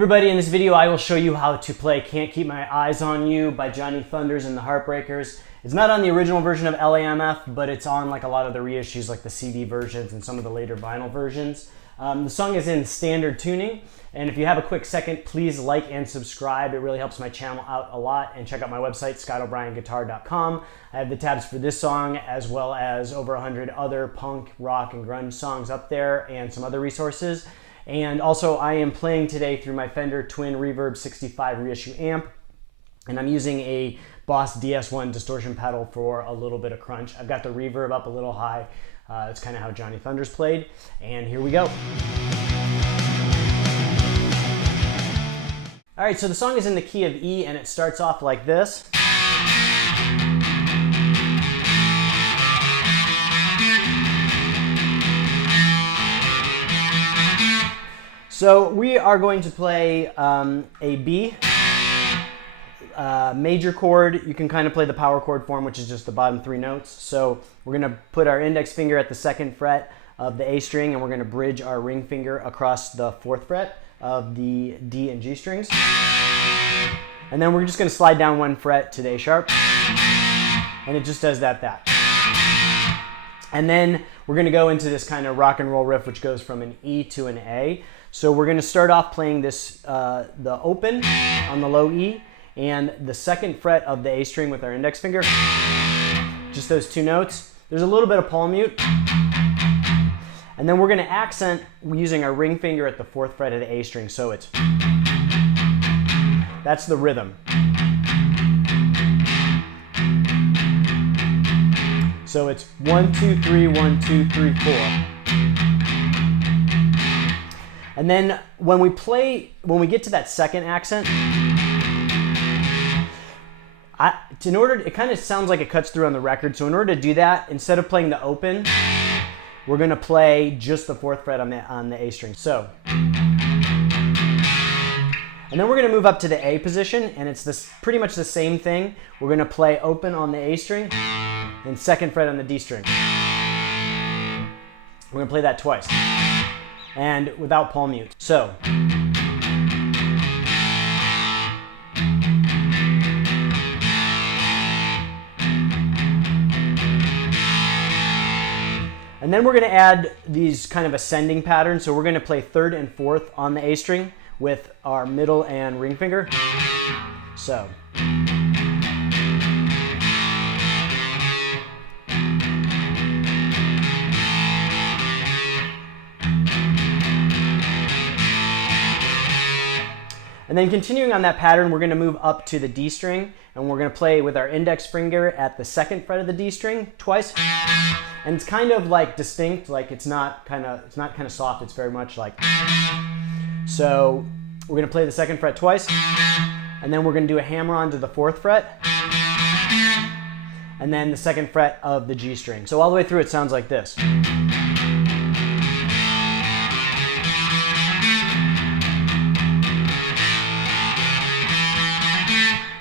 everybody, in this video I will show you how to play Can't Keep My Eyes on You by Johnny Thunders and the Heartbreakers. It's not on the original version of LAMF, but it's on like a lot of the reissues, like the CD versions and some of the later vinyl versions. The song is in standard tuning, and if you have a quick second, please like and subscribe. It really helps my channel out a lot, and check out my website, scottobryanguitar.com. I have the tabs for this song as well as over 100 other punk, rock, and grunge songs up there, and some other resources. And also, I am playing today through my Fender Twin Reverb 65 reissue amp, and I'm using a Boss DS1 distortion pedal for a little bit of crunch. I've got the reverb up a little high. That's kind of how Johnny Thunders played, and here we go. All right, so the song is in the key of E, and it starts off like this. So we are going to play a B, major chord. You can kind of play the power chord form, which is just the bottom three notes. So we're going to put our index finger at the 2nd fret of the A string, and we're going to bridge our ring finger across the 4th fret of the D and G strings. And then we're just going to slide down 1 fret to the A sharp, and it just does that. And then we're going to go into this kind of rock and roll riff, which goes from an E to an A. So we're going to start off playing this, the open on the low E and the 2nd fret of the A string with our index finger. Just those 2 notes. There's a little bit of palm mute. And then we're going to accent using our ring finger at the 4th fret of the A string. So it's, that's the rhythm. So it's 1, 2, 3, 1, 2, 3, 4. And then when we get to that 2nd accent, it kind of sounds like it cuts through on the record. So in order to do that, instead of playing the open, we're going to play just the 4th fret on the A string. So, and then we're going to move up to the A position, and it's pretty much the same thing. We're going to play open on the A string and 2nd fret on the D string. We're going to play that twice, and without palm mute. So, and then we're going to add these kind of ascending patterns. So we're going to play 3rd and 4th on the A string with our middle and ring finger. So. And then continuing on that pattern, we're going to move up to the D string, and we're going to play with our index finger at the 2nd fret of the D string twice. And it's kind of like distinct, like it's not kind of soft. It's very much like. So we're going to play the 2nd fret twice, and then we're going to do a hammer on to the 4th fret, and then the 2nd fret of the G string. So all the way through, it sounds like this.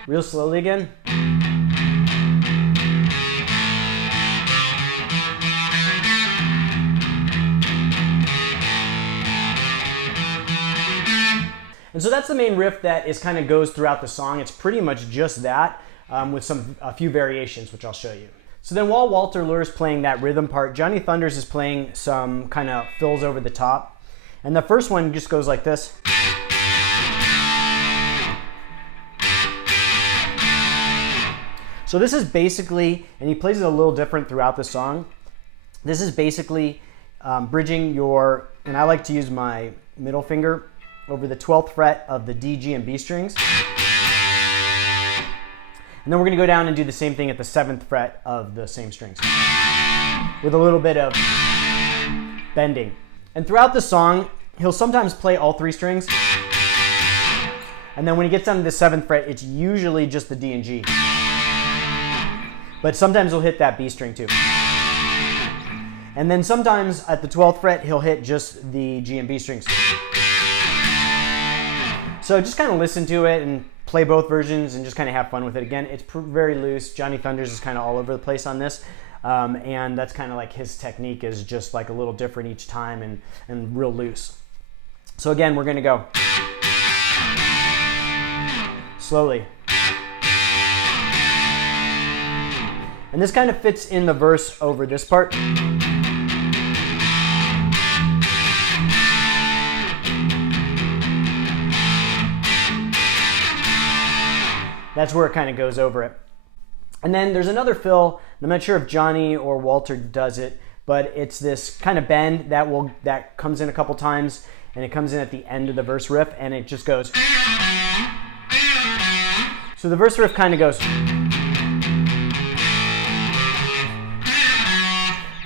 Real slowly again. And so that's the main riff that kind of goes throughout the song. It's pretty much just that, with a few variations, which I'll show you. So then while Walter Lure's playing that rhythm part, Johnny Thunders is playing some kind of fills over the top. And the first one just goes like this. So this is basically, and he plays it a little different throughout the song. This is basically bridging your, and I like to use my middle finger over the 12th fret of the D, G, and B strings. And then we're going to go down and do the same thing at the 7th fret of the same strings, with a little bit of bending. And throughout the song, he'll sometimes play all 3 strings. And then when he gets down to the 7th fret, it's usually just the D and G. But sometimes he'll hit that B string too. And then sometimes at the 12th fret, he'll hit just the G and B strings. So just kind of listen to it and play both versions and just kind of have fun with it. Again, it's very loose. Johnny Thunders is kind of all over the place on this. And that's kind of like his technique, is just like a little different each time and real loose. So again, we're going to go. slowly. And this kind of fits in the verse over this part. That's where it kind of goes over it. And then there's another fill, and I'm not sure if Johnny or Walter does it, but it's this kind of bend that comes in a couple times, and it comes in at the end of the verse riff, and it just goes. So the verse riff kind of goes.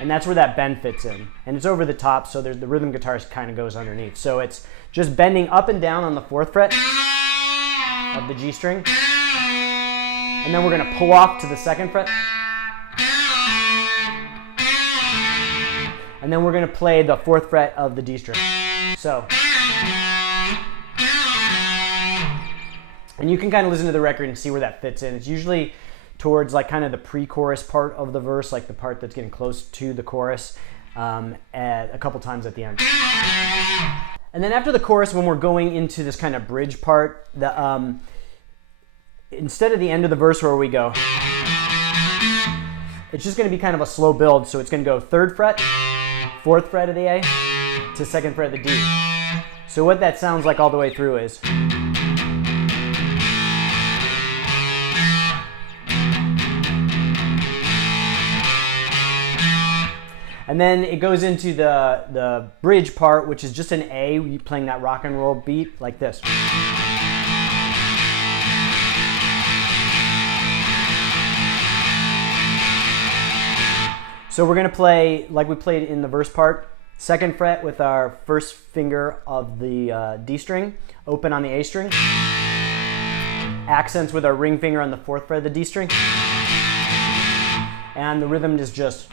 And that's where that bend fits in. And it's over the top, so the rhythm guitar kind of goes underneath. So it's just bending up and down on the 4th fret of the G string. And then we're going to pull off to the 2nd fret. And then we're going to play the 4th fret of the D string. So. And you can kind of listen to the record and see where that fits in. It's usually towards like kind of the pre-chorus part of the verse, like the part that's getting close to the chorus, a couple times at the end. And then after the chorus, when we're going into this kind of bridge part, instead of the end of the verse where we go, it's just going to be kind of a slow build. So it's going to go 3rd fret, 4th fret of the A to 2nd fret of the D. So what that sounds like all the way through is. And then it goes into the bridge part, which is just an A, playing that rock and roll beat like this. So we're going to play, like we played in the verse part, 2nd fret with our 1st finger of the D string, open on the A string, accents with our ring finger on the 4th fret of the D string, and the rhythm is just.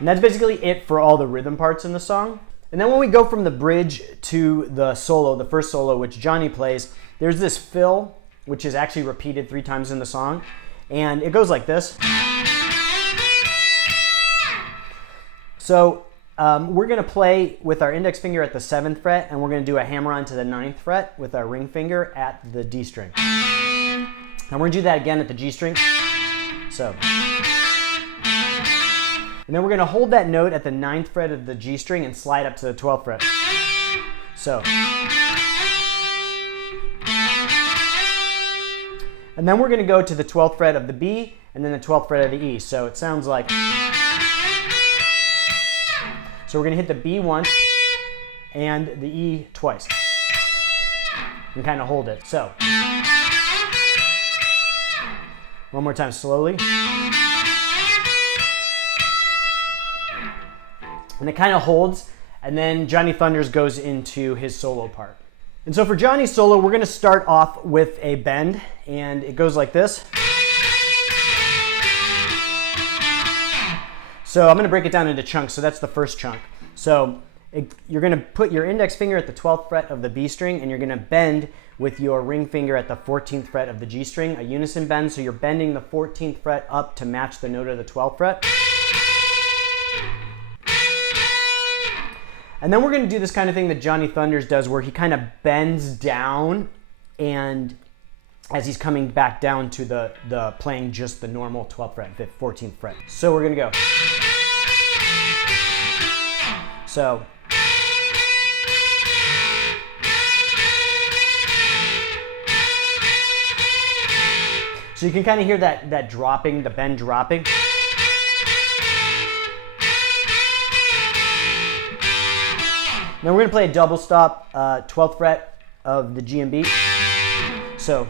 And that's basically it for all the rhythm parts in the song. And then when we go from the bridge to the solo, the first solo, which Johnny plays, there's this fill, which is actually repeated 3 times in the song. And it goes like this. So we're going to play with our index finger at the 7th fret, and we're going to do a hammer on to the 9th fret with our ring finger at the D string. And we're going to do that again at the G string. So. And then we're going to hold that note at the 9th fret of the G string and slide up to the 12th fret. So. And then we're going to go to the 12th fret of the B and then the 12th fret of the E. So it sounds like. So we're going to hit the B once and the E twice. And kind of hold it. So. One more time slowly. And it kind of holds, and then Johnny Thunders goes into his solo part. And so for Johnny's solo, we're going to start off with a bend, and it goes like this. So I'm going to break it down into chunks, so that's the first chunk. So you're going to put your index finger at the 12th fret of the B string, and you're going to bend with your ring finger at the 14th fret of the G string, a unison bend, so you're bending the 14th fret up to match the note of the 12th fret. And then we're going to do this kind of thing that Johnny Thunders does where he kind of bends down and as he's coming back down to the playing just the normal 12th fret, 14th fret. So we're going to go. So. So you can kind of hear that dropping, the bend dropping. Now we're going to play a double stop, 12th fret of the G and B. So.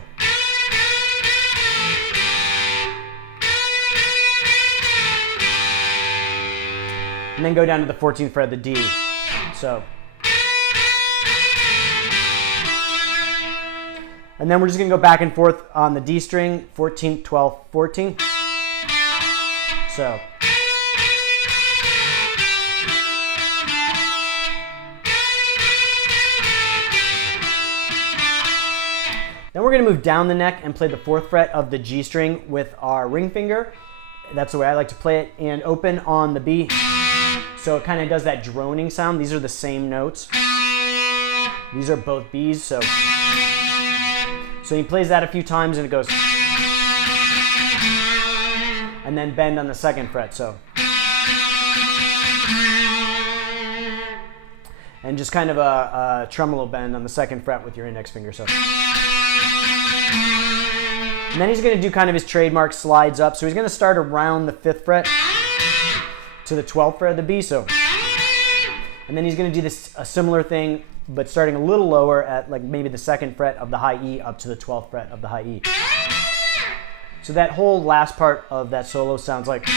And then go down to the 14th fret of the D. So. And then we're just going to go back and forth on the D string, 14th, 12th, 14th. So. Then we're going to move down the neck and play the 4th fret of the G string with our ring finger That's the way I like to play it. And open on the B. So it kind of does that droning sound. These are the same notes. These are both Bs. So he plays that a few times and it goes. And then bend on the 2nd fret. So. And just kind of a tremolo bend on the 2nd fret with your index finger. So. And then he's going to do kind of his trademark slides up. So he's going to start around the 5th fret to the 12th fret of the B. So. And then he's going to do a similar thing, but starting a little lower at like maybe the 2nd fret of the high E up to the 12th fret of the high E. So that whole last part of that solo sounds like.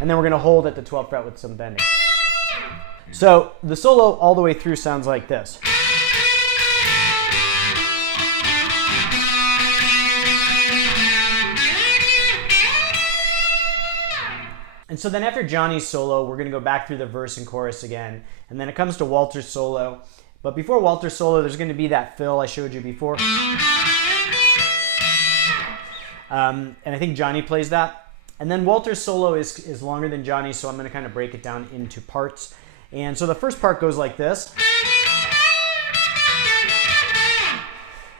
And then we're going to hold at the 12th fret with some bending. So the solo all the way through sounds like this. And so then after Johnny's solo, we're going to go back through the verse and chorus again. And then it comes to Walter's solo. But before Walter's solo, there's going to be that fill I showed you before. And I think Johnny plays that. And then Walter's solo is longer than Johnny's, so I'm going to kind of break it down into parts. And so the first part goes like this.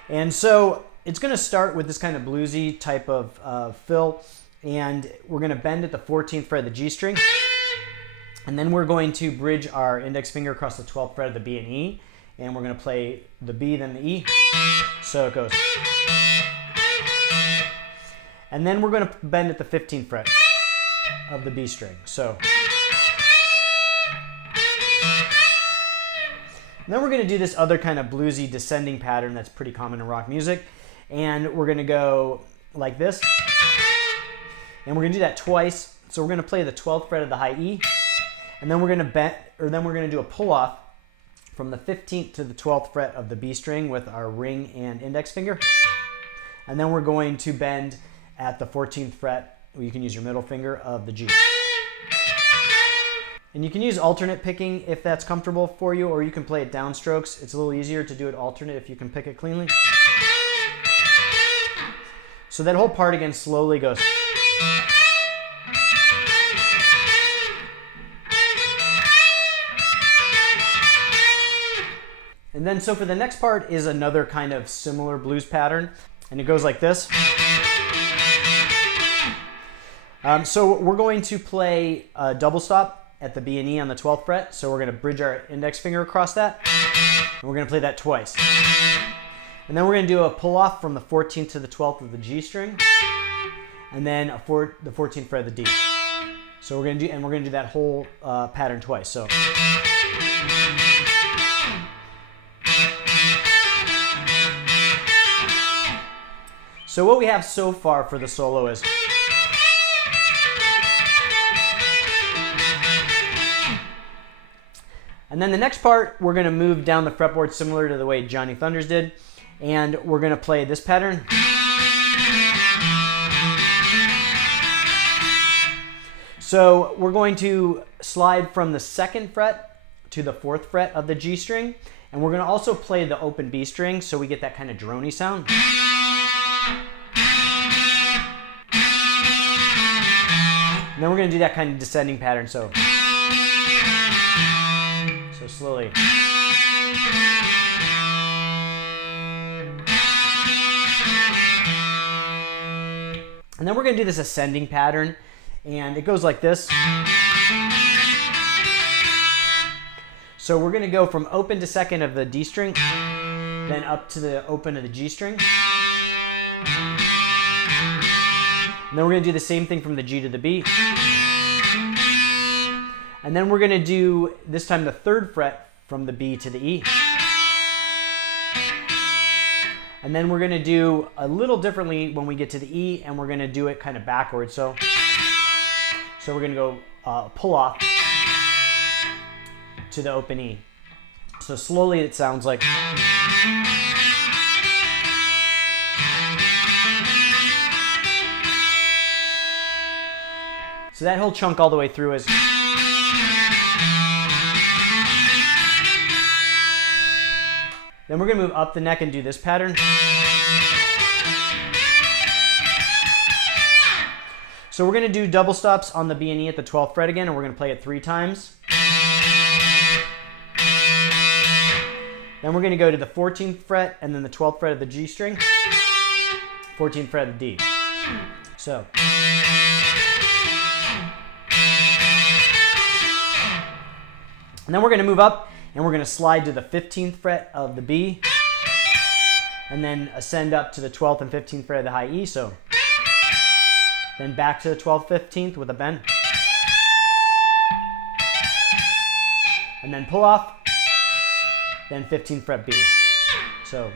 And so it's going to start with this kind of bluesy type of fill. And we're going to bend at the 14th fret of the G string. And then we're going to bridge our index finger across the 12th fret of the B and E. And we're going to play the B, then the E. So it goes. And then we're going to bend at the 15th fret of the B string. So. And then we're going to do this other kind of bluesy descending pattern that's pretty common in rock music. And we're going to go like this. And we're going to do that twice. So we're going to play the 12th fret of the high E. And then we're going to bend, or then we're going to do a pull off from the 15th to the 12th fret of the B string with our ring and index finger. And then we're going to bend at the 14th fret, or you can use your middle finger, of the G. And you can use alternate picking if that's comfortable for you, or you can play it downstrokes. It's a little easier to do it alternate if you can pick it cleanly. So that whole part again slowly goes. And then so for the next part is another kind of similar blues pattern, and it goes like this. So we're going to play a double stop at the B and E on the 12th fret. So we're going to bridge our index finger across that, and we're going to play that twice. And then we're going to do a pull off from the 14th to the 12th of the G string, and then the 14th fret of the D. So we're going to do that whole pattern twice. So. So what we have so far for the solo is. And then the next part, we're going to move down the fretboard similar to the way Johnny Thunders did. And we're going to play this pattern. So we're going to slide from the 2nd fret to the 4th fret of the G string. And we're going to also play the open B string so we get that kind of drony sound. And then we're going to do that kind of descending pattern. So slowly. And then we're going to do this ascending pattern, and it goes like this. So we're going to go from open to 2nd of the D string, then up to the open of the G string. And then we're going to do the same thing from the G to the B. And then we're going to do, this time, the 3rd fret from the B to the E. And then we're going to do a little differently when we get to the E, and we're going to do it kind of backwards. So we're going to go pull off to the open E. So slowly it sounds like. So that whole chunk all the way through is. Then we're going to move up the neck and do this pattern. So we're going to do double stops on the B and E at the 12th fret again, and we're going to play it 3 times. Then we're going to go to the 14th fret and then the 12th fret of the G string, 14th fret of the D. So. And then we're going to move up and we're going to slide to the 15th fret of the B and then ascend up to the 12th and 15th fret of the high E. So then back to the 12th, 15th with a bend. And then pull off, then 15th fret B. So.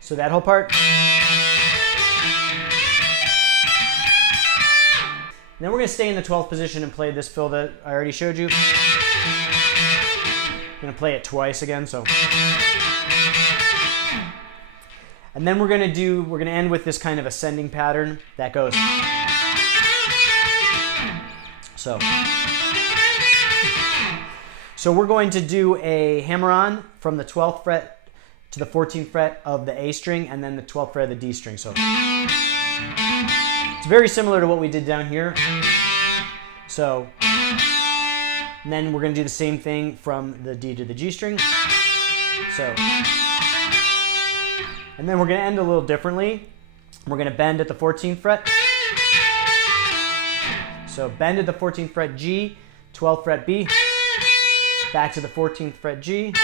So that whole part. And then we're going to stay in the 12th position and play this fill that I already showed you. I'm going to play it twice again, so. And then we're going to end with this kind of ascending pattern that goes. So we're going to do a hammer-on from the 12th fret to the 14th fret of the A string and then the 12th fret of the D string. So it's very similar to what we did down here. So and then we're going to do the same thing from the D to the G string. So and then we're going to end a little differently. We're going to bend at the 14th fret. So bend at the 14th fret G, 12th fret B, back to the 14th fret G,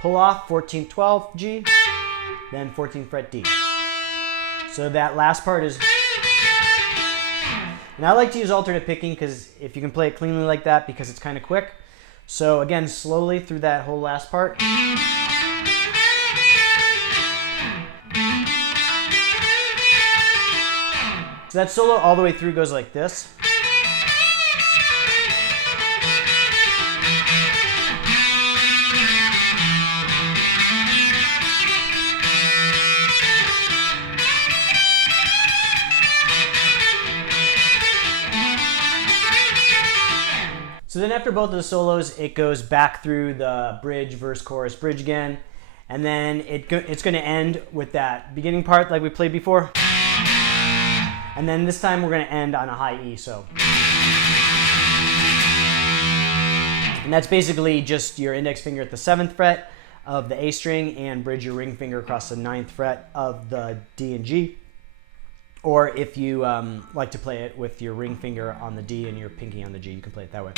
pull off 14th, 12th G, then 14th fret D. So that last part is, and I like to use alternate picking because if you can play it cleanly like that because it's kind of quick. So again, slowly through that whole last part. So that solo all the way through goes like this. So then after both of the solos, it goes back through the bridge, verse, chorus, bridge again. And then it's going to end with that beginning part like we played before. And then this time we're going to end on a high E. So. And that's basically just your index finger at the 7th fret of the A string and bridge your ring finger across the 9th fret of the D and G. Or if you like to play it with your ring finger on the D and your pinky on the G, you can play it that way.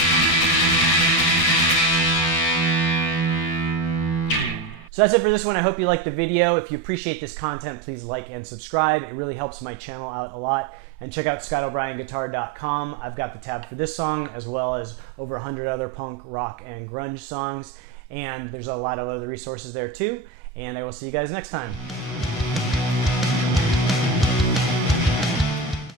So that's it for this one. I hope you liked the video. If you appreciate this content, please like and subscribe. It really helps my channel out a lot. And check out ScottO'BrienGuitar.com. I've got the tab for this song as well as over 100 other punk, rock, and grunge songs. And there's a lot of other resources there too. And I will see you guys next time.